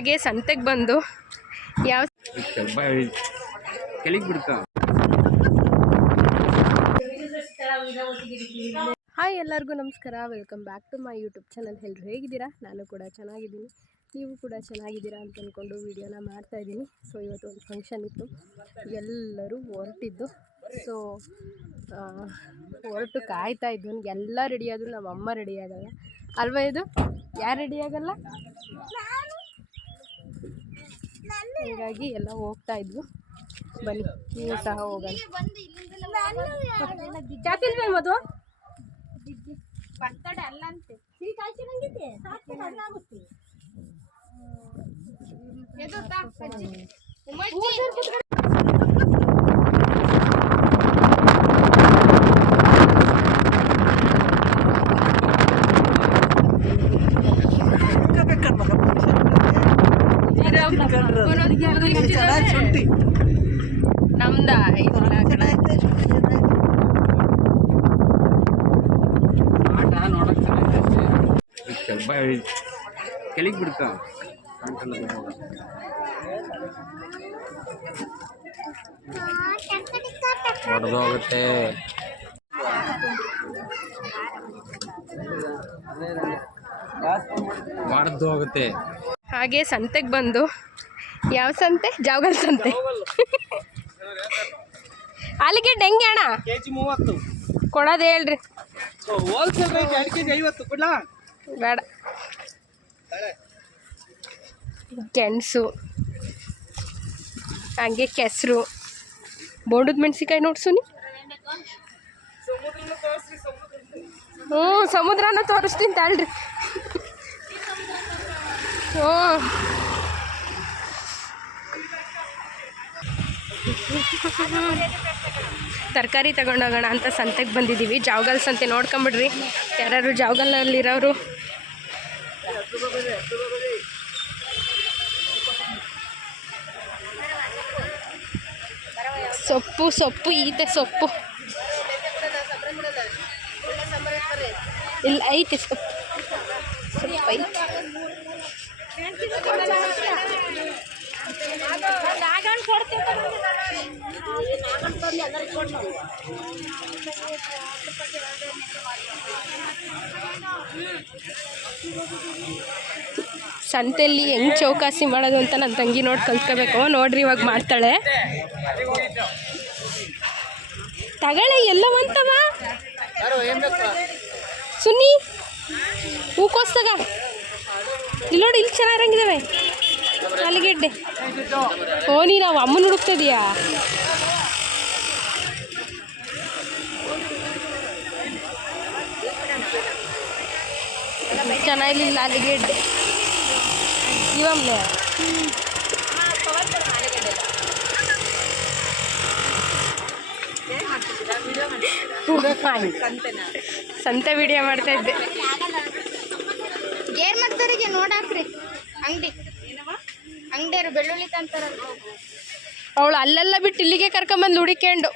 ಹಾಗೆ ಸಂತೆಗೆ ಬಂದು ಯಾವ ಹಾಯ್ ಎಲ್ಲರಿಗೂ ನಮಸ್ಕಾರ. Welcome back to my YouTube channel ಎಲ್ಲರೂ ಹೇಗಿದ್ದೀರಾ? ನಾನು ಕೂಡ ಚೆನ್ನಾಗಿದ್ದೀನಿ. ನೀವು ಕೂಡ ಚೆನ್ನಾಗಿದ್ದೀರಾ ಅಂತ ಅಂದ್ಕೊಂಡು ವೀಡಿಯೋನ ಮಾಡ್ತಾ ಇದ್ದೀನಿ. ಸೊ ಇವತ್ತು ಒಂದು ಫಂಕ್ಷನ್ ಇತ್ತು. ಎಲ್ಲರೂ ಹೊರಟಿದ್ದು. ಸೊ ಹೊರಟು ಕಾಯ್ತಾ ಇದ್ವಿ. ಎಲ್ಲ ರೆಡಿ ಆದರೂ ನಮ್ಮ ಅಮ್ಮ ರೆಡಿ ಆಗಲ್ಲ. ಅಲ್ವಾ ಇದು? ಯಾರು ರೆಡಿ ಆಗಲ್ಲ? ಹೀಗಾಗಿ ಎಲ್ಲ ಹೋಗ್ತಾ ಇದ್ವು. ಬನ್ನಿ ನೀವು ಸಹ ಹೋಗೋಣ. ಜಾತಿಲ್ವೇ ಮದು ಬರ್ತಡೆ ಅಲ್ಲ ಅಂತೆ ಸಿಹಿ ಕಾಯ್ಸಿನಂಗಿದೆ ಸಾಕು ಹಣ್ಣಾಗುತ್ತೆ ಎದು ತಾ ಅಜ್ಜಿ ಉಮ್ಮಜ್ಜಿ ನಮ್ದ ಇಲ್ಲ ಕಣ. ಆಟ ನೋಡಕ್ ಕೆಳಗೆ ಬಿಡ್ಕ. ಹೊಡೆದೋಗುತ್ತೆ. ಹೊಡೆದು ಹೋಗುತ್ತೆ ಹಾಗೆ ಸಂತೆಗೆ ಬಂದು. ಯಾವ ಸಂತೆ? ಜಾವಗಲ್ ಸಂತೆ. ಆಲೂಗೆಡ್ಡೆ ಹೆಂಗೆ ಅಣ್ಣ. ಕೊಡೋದೇ ಮೂವತ್ತು. ಕೊಡೋದು ಹೇಳ್ರಿ. ಹೋಲ್ಸೇಲ್ ರೇಟ್ ಎರಡು ಕೆಜಿ ಐವತ್ತು ಕೊಡ್ಲಾ? ಬೇಡ. ಗೆಣಸು ಹಂಗೆ ಕೆಸರು. ಬೋಂಡದ ಮೆಣಸಿಕಾಯಿ ನೋಡ್ಸುನಿ ಹ್ಞೂ, ಸಮುದ್ರನ ತೋರಿಸ್ತೀನಿ ತಾಳ್ರಿ ಹ್ಞೂ. ತರಕಾರಿ ತಗೊಂಡೋಗೋಣ ಅಂತ ಸಂತೆಗೆ ಬಂದಿದ್ದೀವಿ. ಜಾವಗಲ್ ಸಂತೆ ನೋಡ್ಕೊಂಬಿಡ್ರಿ. ಯಾರು ಜಾವಗಲ್ಲಲ್ಲಿರೋರು ಸೊಪ್ಪು ಸೊಪ್ಪು, ಈತೆ ಸೊಪ್ಪು. ಇಲ್ಲ, ಐತೆ ಸೊಪ್ಪು. ಸೊಪ್ಪು ಐತೆ. ಸಂತೆಯಲ್ಲಿ ಹೆಂಗ್ ಚೌಕಾಸಿ ಮಾಡೋದು ಅಂತ ನನ್ನ ತಂಗಿ ನೋಡಿ ಕಲ್ತ್ಕೋಬೇಕು. ನೋಡ್ರಿ, ಇವಾಗ ಮಾಡ್ತಾಳೆ. ತಗಳೆ ಎಲ್ಲ ಬಂತವ ಸುನ್ನಿ ಹೂಕೋಸ್ ತಗ ಇಲ್ಲಿ ನೋಡಿ ಇಲ್ಲಿ ಚೆನ್ನಾಗಿರಂಗಿದಾವೆ. ಆಲೂಗೆಡ್ಡೆ ಓ ನೀ ನಾವು ಅಮ್ಮನ ಹುಡುಕ್ತಿದೀಯಾ ಚೆನ್ನಾಗಿಲ್ಲ ಆಲೂಗೆಡ್ಡೆ ಇವಮ್ಮೆ ಸಂತೆ ವಿಡಿಯೋ ಮಾಡ್ತಾ ಇದ್ದೆ. ಏನ್ ಮಾಡ್ತಾರಿಗೆ ನೋಡಾಕ್ರಿ ಅಂಗಡಿ. ಅಂಗಡಿಯರು ಬೆಳ್ಳುಳ್ಳಿ ತಂತಾರಲ್ಲ. ಅವಳು ಅಲ್ಲೆಲ್ಲ ಬಿಟ್ಟು ಇಲ್ಲಿಗೆ ಕರ್ಕೊಂಬಂದು ಹುಡಿಕೊಂಡು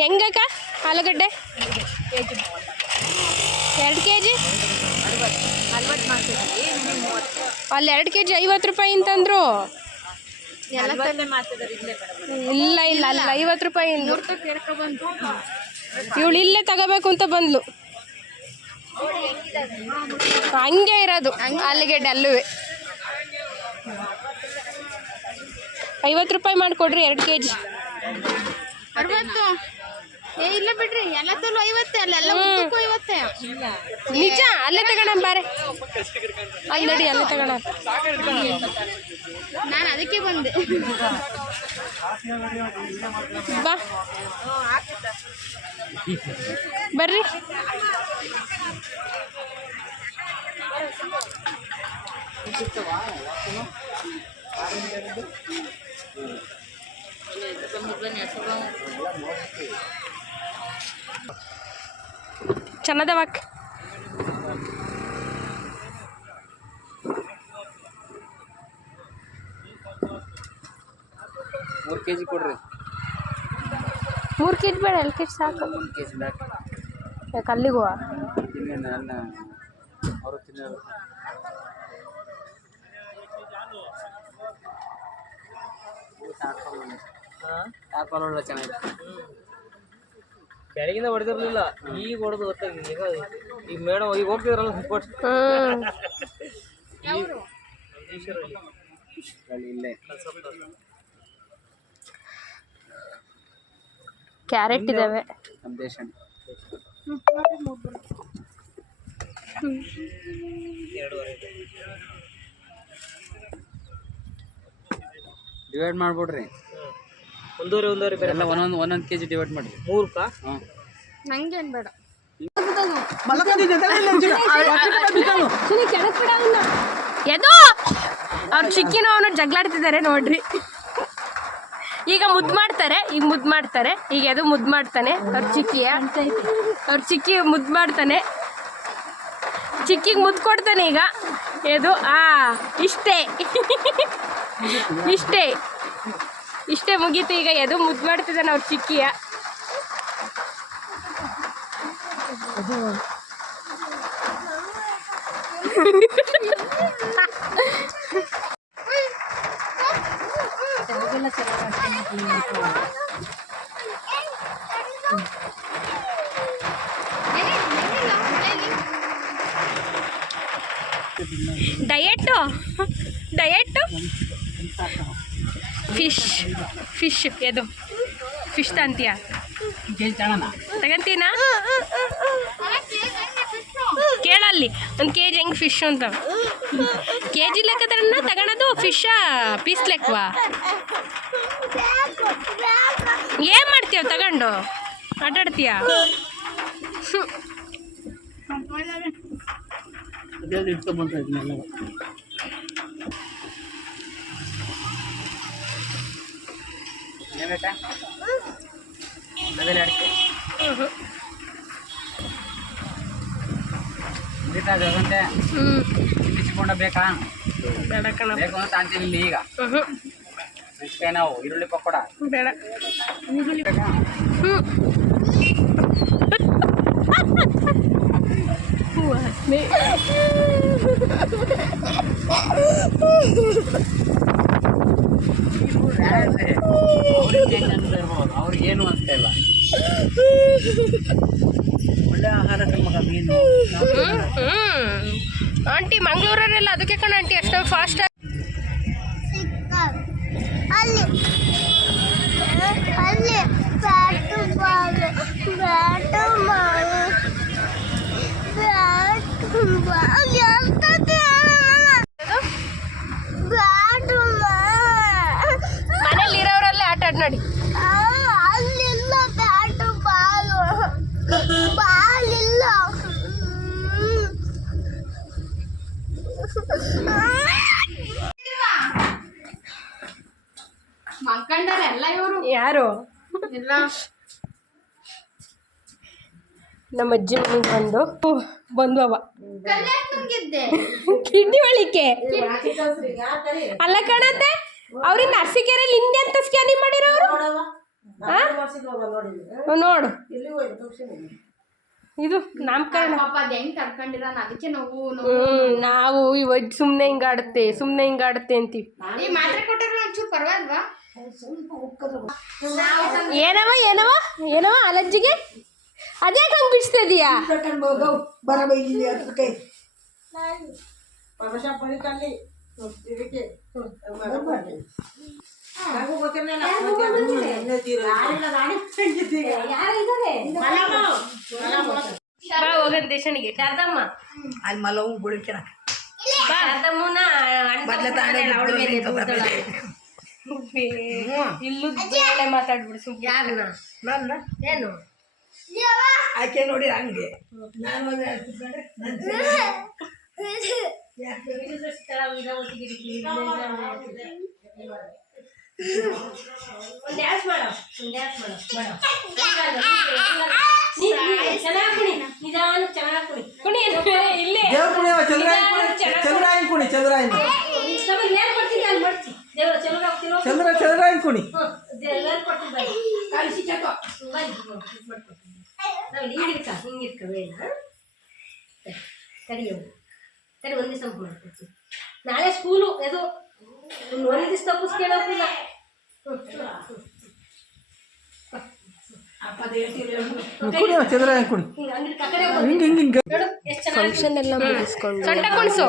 ಹೆಂಗಕ್ಕ? ಆಲೂಗಡ್ಡೆ? ಎರಡು ಕೆ ಜಿ ಅಲ್ಲಿ ಎರಡು ಕೆ ಜಿ ಐವತ್ತು ರೂಪಾಯಿ ಅಂತಂದ್ರು. ಇಲ್ಲ ಇಲ್ಲ ಅಲ್ಲ ಐವತ್ತು ರೂಪಾಯಿ ಇವಳು ಇಲ್ಲೇ ತಗೋಬೇಕು ಅಂತ ಬಂದ್ಲು. ಹಂಗೆ ಇರೋದು ಆಲೂಗೆಡ್ಡೆ ಅಲ್ಲುವೆ ಐವತ್ತು ರೂಪಾಯಿ ಮಾಡಿಕೊಡ್ರಿ ಎರಡು ಕೆ ಜಿ ಏ ಇಲ್ಲ ಬಿಡ್ರಿ ಎಲ್ಲ ತಲು ಐವತ್ತೆ ಅಲ್ಲೆಲ್ಲ ಉದ್ದಕ್ಕೂ ಐವತ್ತೆ. ನಿಜ ಅಲ್ಲೇ ತಗೋಣ ಬಾರೆ. ಅಲ್ಲಿ ನಡಿ ಅಲ್ಲೇ ತಗೋಣ. ನಾನು ಅದಕ್ಕೆ ಬಂದೆ. ಬಾ. ಬರ್ರಿ. Sana da bak. ಮೂರು ಕೆ ಜಿ ಕೊಡ್ರಿ ಮೂರು ಕೆ ಜಿ ಬೇಡ ಎಲ್ ಕೆ ಜಿ ಸಾಕು ಒಂದು ಕೆ ಜಿ ಬ್ಯಾಕ್ ಯಾಕೆ ಅಲ್ಲಿಗೂ ನಾನು ಅವರು ತಿನ್ನೋರು ಹಾಂ ಆ್ಯಪಲ್ ಒಳ್ಳೆ ಚೆನ್ನಾಗಿದೆ ಕೆಳಗಿಂದ ಹೊಡೆದಿರ್ಲಿಲ್ಲ ಈಗ ಹೊಡೆದು ಗೊತ್ತಾಗಿ ಈಗ ಈಗ ಮೇಡಮ್ ಈಗ ಹೋಗ್ತಿದ್ರಲ್ಲ ಸಪೋರ್ಟ್ ಕ್ಯಾರೆಟ್ ಇದಾವೆ. ನಮ್ಮ ದೇಶ ಡಿವೈಡ್ ಮಾಡ್ಬಿಡ್ರಿ. ಒಂದೂವರೆ ಒಂದೂವರೆ ಬೇರೆ ಎಲ್ಲ ಒಂದೊಂದು ಒಂದೊಂದು ಕೆ ಜಿ ಡಿವೈಡ್ ಮಾಡಿ ಮೂರ್ಕ? ಹ್ಞೂ ನಂಗೇನ್ ಬೇಡ. ಎದು? ಅವ್ರು ಚಿಕ್ಕಿನ ಅವನು ಜಗಳಾಡ್ತಿದ್ದಾರೆ ನೋಡ್ರಿ. ಈಗ ಮುದ್ದು ಮಾಡ್ತಾರೆ ಈಗ ಮುದ್ದು ಮಾಡ್ತಾರೆ ಈಗ ಎದು ಮುದ್ದು ಮಾಡ್ತಾನೆ ಅವ್ರ ಚಿಕ್ಕಿಯ. ಅವ್ರ ಚಿಕ್ಕಿ ಮುದ್ದು ಮಾಡ್ತಾನೆ. ಚಿಕ್ಕಿಗೆ ಮುದ್ದು ಕೊಡ್ತಾನೆ ಈಗ. ಎದು ಆ ಇಷ್ಟೇ. ಇಷ್ಟೇ. ಇಷ್ಟೇ ಮುಗೀತು ಈಗ ಎದು ಮುದ್ದು ಮಾಡ್ತಿದ್ದಾನೆ ಅವ್ರ ಚಿಕ್ಕಿಯ. Diet diet. ಫಿಶ್ ಫಿಶ್ ಎದು ಫಿಶ್ ತಂತೀಯ ತಗಂತೀನ? ಕೇಳಲ್ಲಿ, ಒಂದು ಕೆ ಜಿ ಹೆಂಗೆ ಫಿಶ್ ಅಂತ. ಕೆ ಜಿ ಲೆಕ್ಕದ್ರನ್ನ ತಗೊಳೋದು ಫಿಶ್ಶಾ ಪೀಸ್ ಲೆಕ್ಕವಾ ಏನು ಮಾಡ್ತೀಯ ತಗೊಂಡು? ಆಟಾಡ್ತೀಯ ಹ್ಮ್. ಅದೆಲ್ಲ ಇಟ್ಕೊಂಡ್ಬಂತ ಇದನ್ನೆಲ್ಲ ಏನು ಬೇಕಾ ಅದೆಲ್ಲ ಅಡಿಕೆ ಬೇಕಾ ಜಗಂತೆ ಹ್ಞೂ ಬಿಚ್ಚಿಕೊಂಡ ಬೇಕಾ ಬೇಡ ಕಣ ಬೇಕು ಅಂತ ಅಂತೀವಿ ಇಲ್ಲಿ ಈಗ ಹ್ಞೂ ಬಿಚ್ಕಾಯಿ ನಾವು ಈರುಳ್ಳಿ ಪಕೋಡ ಬೇಡ ಬೇಕಾ ಹ್ಞೂ ವಾಸನೆ ಅವ್ರಿಗೆ ಏನು ಅನಿಸ್ತಾ ಇಲ್ಲ. ಒಳ್ಳೆ ಆಹಾರ ಮಗ ಮೀನು ಆಂಟಿ ಮಂಗಳೂರಲ್ಲೆಲ್ಲ ಅದಕ್ಕೆ ಕಣ ಆಂಟಿ ಅಷ್ಟೊಂದು ಫಾಸ್ಟ್ ಮಲ್ಕಂಡಾರೆ ಎಲ್ಲ ಇವರು. ಯಾರು? ಎಲ್ಲ ನಮ್ಮ ಅಜ್ಜಿ ಮನೆಗೆ ಬಂದು ಬಂದು ಅವ ಕಿಡ್ನಿ ಬಳಿಕೆ ಅಲ್ಲ ಕಣತ್ತೆ ಅವ್ರಿಗೆ ನರ್ಸಿಕೆರೆಯಲ್ಲಿ ಹಿಂದೆ ಅಂತ ಸ್ಕ್ಯಾನಿಂಗ್ ಮಾಡಿರೋರು ನೋಡು. ಇದು ನಾಮಕರಣ. ಅದಕ್ಕೆ ನಾವು ನಾವು. ಇವತ್ತು ಸುಮ್ಮನೆ ಹಿಂಗಾಡುತ್ತೆ ಸುಮ್ನೆ ಹಿಂಗಾಡುತ್ತೆ ಅಂತೀವಿ. ಈ ಮಾತ್ರೆ ಕೊಟ್ಟರೆ ಒಂಚೂರು ಪರವಾಗಿಲ್ವಾ? ಏನವ ಏನವ ಏನವ ಅಲರ್ಜಿಗೆ? ಅದೇ ಹಂಗೆ ಇದೀಯಾ ಹೋಗನ್ ದೇಶನಿಗೆ. ಶಾರದಮ್ಮ. ಅಲ್ಲಿ ಮಲವು ಬುಡಕಿರ ಬಾ. ಶಾರದಮ್ಮನ ತಾಂಡ ಅವಳ ಇಲ್ಲೂ ಬೇಳೆ ಮಾತಾಡ್ಬಿಡು ಸುಮ್ಮನೆ ಯಾರನ್ನ ನನ್ನ? ಏನು? ಆಕೆ ನೋಡಿ ಹಂಗೆ. ನಾನು ಒಂದು ಹೇಳ್ತಿದ್ದೆ, ಡ್ಯಾನ್ಸ್ ಮಾಡು ಡ್ಯಾನ್ಸ್ ಮಾಡು ಚೆನ್ನಾಗಿ ಕುಣಿ ಇಲ್ಲೇ ಚಂದ್ರಾಯನ್ ಕುಣಿ. ಚಂದ್ರಾಯನ್ ಹೋಗ್ತೀನಿ ಚಂದ್ರ ಅನ್ಕೊಣಿ ಹಿಂಗಿರ್ಕ ಹಿಂಗಿರ್ಕ ಬೇಡ ಕರಿಯೋ ಕರಿ ಒಂದು ದಿವಸ ಮಾಡ್ಕೊಡ್ತೀನಿ. ನಾಳೆ ಸ್ಕೂಲು ಅದು ಒಂದು ದಿವಸ ತಪ್ಪಿಸ್ಕೊಳ್ಳೋದಿಲ್ಲ ಫಂಕ್ಷನ್ ಎಲ್ಲ ಮುಗಿಸ್ಕೊಂಡು ಸಂಟ ಕುಣಿಸು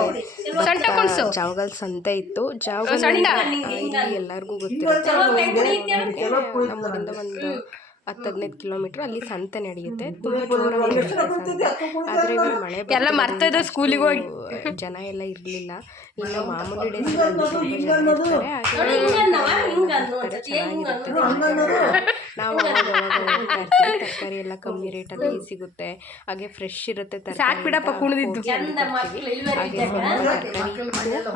ಸಂಟ ಕುಣಿಸು. ಜಾವಗಲ್ ಸಂತೆ ಇತ್ತು. ಜಾವಗಲ್ ಎಲ್ಲರಿಗೂ ಗೊತ್ತಿರುತ್ತೆ. ನಮ್ಮೂರಿಂದ ಒಂದು ಹತ್ತು ಹದಿನೈದು ಕಿಲೋಮೀಟ್ರ್ ಅಲ್ಲಿ ಸಂತೆ ನಡೆಯುತ್ತೆ. ತುಂಬ ಜೋರಾಗಿ ಆದರೆ ಇವಾಗ ಮಳೆ ಎಲ್ಲ ಮರ್ತದ ಸ್ಕೂಲಿಗೆ ಹೋಗಿ. ಜನ ಎಲ್ಲ ಇರಲಿಲ್ಲ. ಇನ್ನು ಮಾಮೂಲಿ ಡೇಸ್ ನಾವು ತರಕಾರಿ ಎಲ್ಲ ಕಮ್ಮಿ ರೇಟಲ್ಲಿ ಸಿಗುತ್ತೆ. ಹಾಗೆ ಫ್ರೆಶ್ ಇರುತ್ತೆ ತರಕಾರಿ ಬಿಡಪ್ಪ ಕುಣಿದಿದ್ದು. ಹಾಗೆ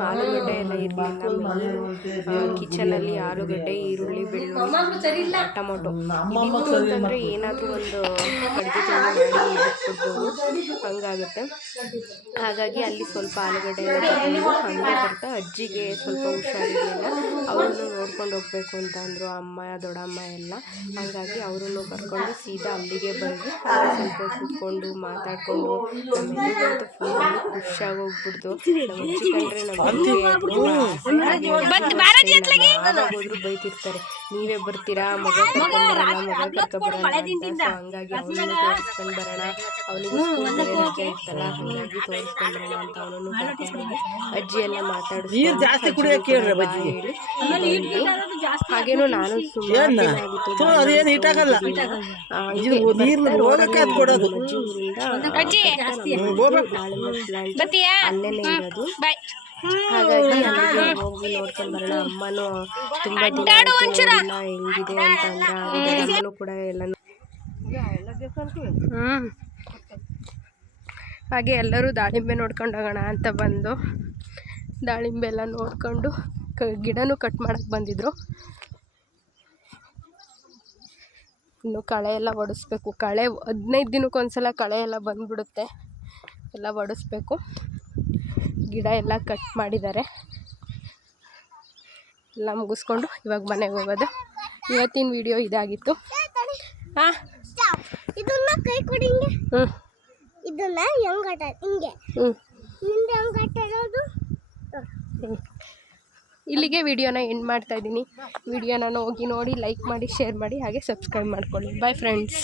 ಆಲೂಗಡ್ಡೆ ಎಲ್ಲ ಇರಲಿಲ್ಲ. ಕಿಚನ್ ಕಿಚನಲ್ಲಿ ಆಲೂಗಡ್ಡೆ ಈರುಳ್ಳಿ ಬೆಳ್ಳುಳ್ಳಿ ಟೊಮೊಟೊ. ಅಂತಂದರೆ ಏನಾದರೂ ಒಂದು ಅಡುಗೆ ಮಾಡಿ ಹಂಗಾಗುತ್ತೆ. ಹಾಗಾಗಿ ಅಲ್ಲಿ ಸ್ವಲ್ಪ ಆಲೂಗಡ್ಡೆ ಹಂಗೆ ಬರ್ತಾ ಅಜ್ಜಿಗೆ ಸ್ವಲ್ಪ ಹುಷಾರಿರಲಿಲ್ಲ. ಅವರನ್ನು ನೋಡ್ಕೊಂಡು ಹೋಗ್ಬೇಕು ಅಂತ ಅಂದರು ಅಮ್ಮ ದೊಡ್ಡಮ್ಮ ಎಲ್ಲ. ಹಾಗಾಗಿ ಅವರನ್ನು ಕರ್ಕೊಂಡು ಸೀದಾ ಅಲ್ಲಿಗೆ ಬಂದು ಸ್ವಲ್ಪ ಕೂತ್ಕೊಂಡು ಮಾತಾಡ್ಕೊಂಡು ನಮ್ಮೆಲ್ಲರಿಗಂತೂ ಫುಲ್ ಖುಷಿಯಾಗಿ ಹೋಗ್ಬಿಡ್ತು ನಮ್ಮ ಅಜ್ಜಿ ಕಂಡ್ರೆ ನಮ್ಮ ಹೋದ್ರು ಬೈತಿರ್ತಾರೆ. ನೀವೇ ಬರ್ತೀರಾ? ಮಗ ಮಗ? ಹಂಗಾಗಿ ಅವನನ್ನು ತೋರಿಸ್ಕೊಂಡು ಬರೋಣ ಅವನಿಗೂ ಸ್ಕೂಲ್ ಬೇರೆ ರಜೆ ಇತ್ತಲ್ಲ ಹಾಗಾಗಿ ತೋರಿಸ್ಕೊಂಡು ಬರೋಣ ಅಂತ ಅವನನ್ನು ಕರ್ಕೊಂಡು ಅಜ್ಜಿ ಎಲ್ಲ ಬಂದ್ವಿ. ಹಾಗೇನು ನಾನು ಸುಮ್ಮನೆ ಅದೇನು ಹಿಟ್ಟಾಗಲ್ಲ ಅಲ್ಲೇನೆ ಇರೋದು ಹಾಗಾಗಿ ಅಲ್ಲಿಗೆ ಹೋಗಿ ನೋಡ್ಕೊಂಡ್ ಬರೋಣ. ಅಮ್ಮನೂ ತುಂಬಾ ದಿನ ಆಯ್ತು ಹೆಂಗಿದೆ ಅಂತ ಅಂದ್ರ ಹಾಗಾಗಿ ಅಮ್ಮನೂ ಕೂಡ ಎಲ್ಲ ಹಾಗೆ ಎಲ್ಲರೂ ದಾಳಿಂಬೆ ನೋಡ್ಕೊಂಡು ಹೋಗೋಣ ಅಂತ ಬಂದು ದಾಳಿಂಬೆ ಎಲ್ಲ ನೋಡ್ಕೊಂಡು ಕ ಗಿಡನೂ ಕಟ್ ಮಾಡಕ್ಕೆ ಬಂದಿದ್ರು. ಇನ್ನು ಕಳೆ ಎಲ್ಲ ಒಡಿಸ್ಬೇಕು. ಕಳೆ ಹದಿನೈದು ದಿನಕ್ಕೊಂದ್ಸಲ ಕಳೆ ಎಲ್ಲ ಬಂದ್ಬಿಡುತ್ತೆ. ಎಲ್ಲ ಒಡಿಸ್ಬೇಕು. ಗಿಡ ಎಲ್ಲ ಕಟ್ ಮಾಡಿದ್ದಾರೆ. ಎಲ್ಲ ಮುಗಿಸ್ಕೊಂಡು ಇವಾಗ ಮನೆಗೆ ಹೋಗೋದು. ಇವತ್ತಿನ ವಿಡಿಯೋ ಇದಾಗಿತ್ತು. ಹಾಂ? ಇದನ್ನ ಕೈ ಕೊಡಿ ಹಿಂಗೆ. ಹ್ಞೂ ಇದನ್ನ ಹೆಂಗ್ ಆಟ ಹಿಂಗೆ. ಹ್ಞೂ ನಿಂದ ಹೆಂಗ್ ಆಟ ಆಡೋದು ಹ್ಮ್. ಇಲ್ಲಿಗೆ ವಿಡಿಯೋನ ಎಂಡ್ ಮಾಡ್ತಾ ಇದ್ದೀನಿ. ವಿಡಿಯೋನ ಹೋಗಿ ನೋಡಿ ಲೈಕ್ ಮಾಡಿ ಶೇರ್ ಮಾಡಿ ಹಾಗೆ ಸಬ್ಸ್ಕ್ರೈಬ್ ಮಾಡ್ಕೊಳ್ಳಿ. Bye friends